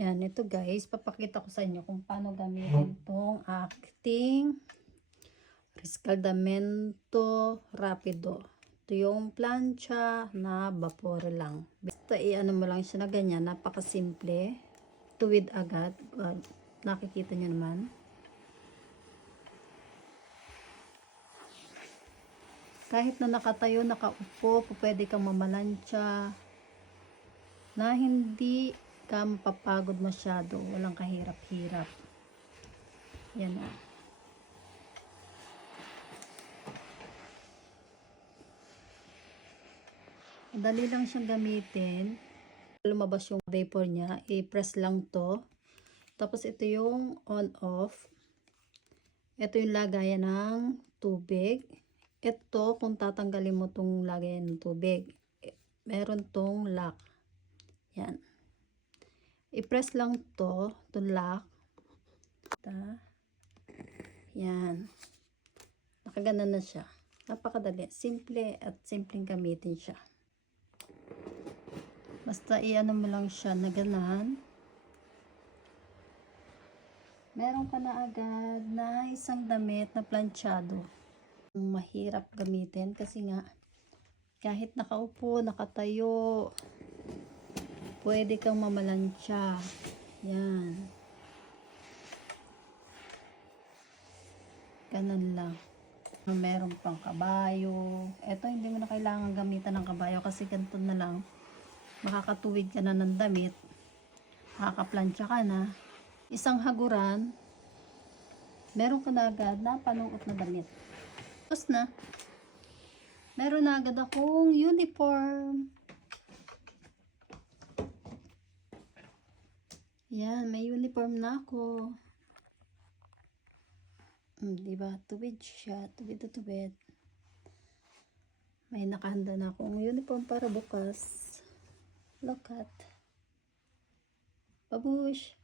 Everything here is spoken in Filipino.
Yan, ito guys, papakita ko sa inyo kung paano gamitin itong ating Riscaldamento Rapido. Ito yung plancha na vapor lang. Basta i-ano mo lang siya na ganyan, napakasimple. Tuwid agad. Nakikita nyo naman. Kahit na nakatayo, nakaupo, pwede kang mamalansya na hindi ka mapapagod masyado. Walang kahirap-hirap. Yan na. Madali lang siyang gamitin. Lumabas yung vapor niya, i-press lang to. Tapos ito yung on-off. Ito yung lagayan ng tubig. Ito, kung tatanggalin mo tong lagayan ng tubig, meron tong lock. Yan. I-press lang to, itong lock. Yan. Nakagana na siya. Napakadali. Simple at simpleng gamitin siya. Basta i-ano mo lang siya na ganan. Meron ka na agad na isang damit na planchado. Mahirap gamitin kasi nga kahit nakaupo, nakatayo, pwede kang mamalansya. Yan. Ganun lang. Meron pang kabayo. Ito hindi mo na kailangan gamitan ng kabayo kasi ganito na lang. Makakatuwid ka na ng damit. Makakaplansya ka na. Isang haguran, meron ka na agad na panuot na damit. Tapos na, meron na agad akong uniform. Yan, may uniform na ako. Diba? Tuwid siya. Tuwid na tuwid. May nakahanda na akong uniform para bukas. Look at. Babush.